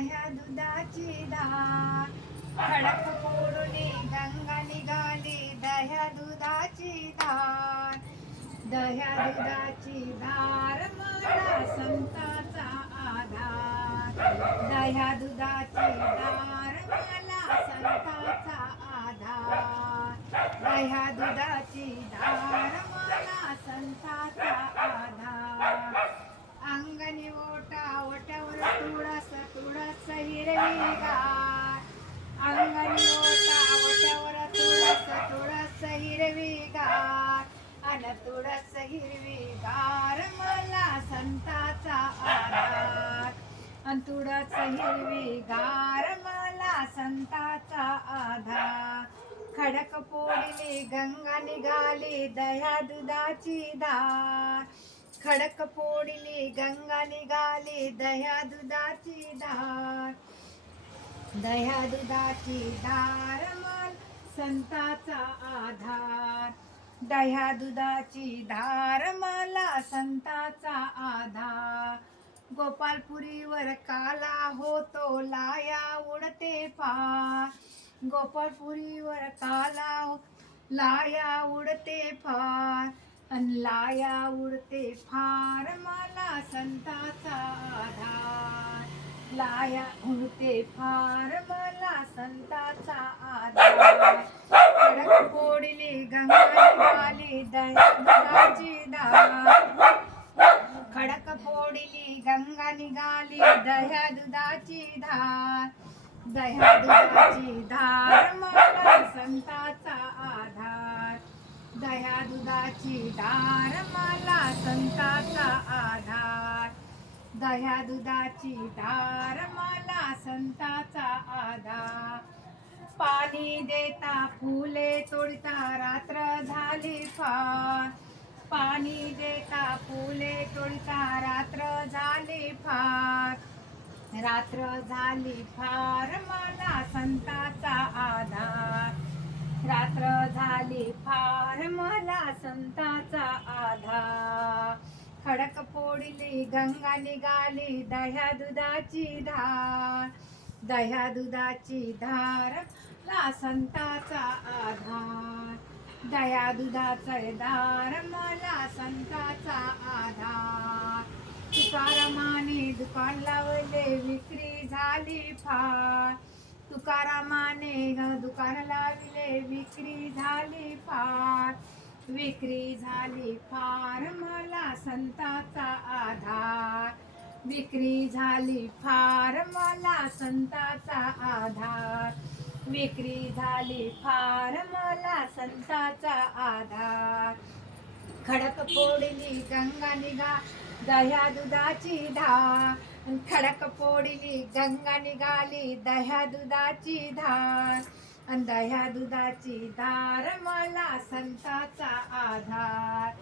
दह्या दुधाची धार खडक फोडून गंगा निघाली दह्या दुधाची धार दह्या दुधाची धार मला संताचा आधार. दह्या दुधाची धार मला संताचा आधार. दह्या दुधाची धार मला संताचा हिरवीगार अंगण ओटा ओट्यावर तुळस तुळस हिरवीगार अन तुळस हिरवीगार मला संताचा आधार अन तुळस हिरवीगार मला संताचा आधार खडक पोडली गंगा निघाली दह्या दुधाची धार खडक पोडली गंगा निघाली दह्या दुधाची धार दह्या दुधाची धार मन संताचा आधार. दह्या दुधाची धार मला संताचा आधार. गोपालपुरीवर काला होतो लाया उडते फार गोपालपुरीवर काला हो- लाया उडते फार अन लाया उडते फार मला संताचा आधार. लाया होते फार मला संताचा आधार खडक पोडली गंगा निघाली दह्याची धार खडक फोडली गंगा निघाली दह्या दुधाची धार. दह्या दुधाची धार मला संताचा आधार. दह्या दुधाची धार मला संताचा आधार. दह्या दुधाची धार मला संताचा आधार पाणी देता फुले तोडता रात्र झाली फार. पाणी देता फुले तोडता रात्र झाली फार. रात्र झाली फार मला संताचा आधार रात्र झाली फार मला संताचा आधार खडक पोडली गंगा निघाली दह्या दुधाची धार. दह्या दुधाची धार ला संताचा आधार. दया दुधाचा दार मला संताचा आधार. तुकारामाने दुकान लावले विक्री झाली फार. तुकारामाने दुकान लावले विक्री झाली फार. विक्री झाली फार मला संताचा आधार. विक्री झाली फार मला संताचा आधार. विक्री झाली फार मला संताचा आधार. खडक फोडली गंगा निघा दह्या दुधाची धार. खडक फोडली गंगा निघाली दह्या दुधाची धार. दह्या दुधाची धार मला संताचा आधार.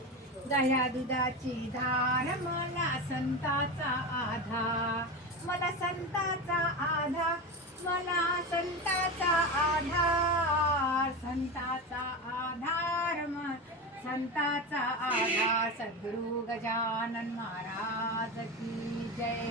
दह्या दुधाची धार मला संताचा आधार. मला संताचा आधार. मला संताचा आधार. संताचा आधार म संताचा आधार. सद्गुरु गजानन महाराज की जय.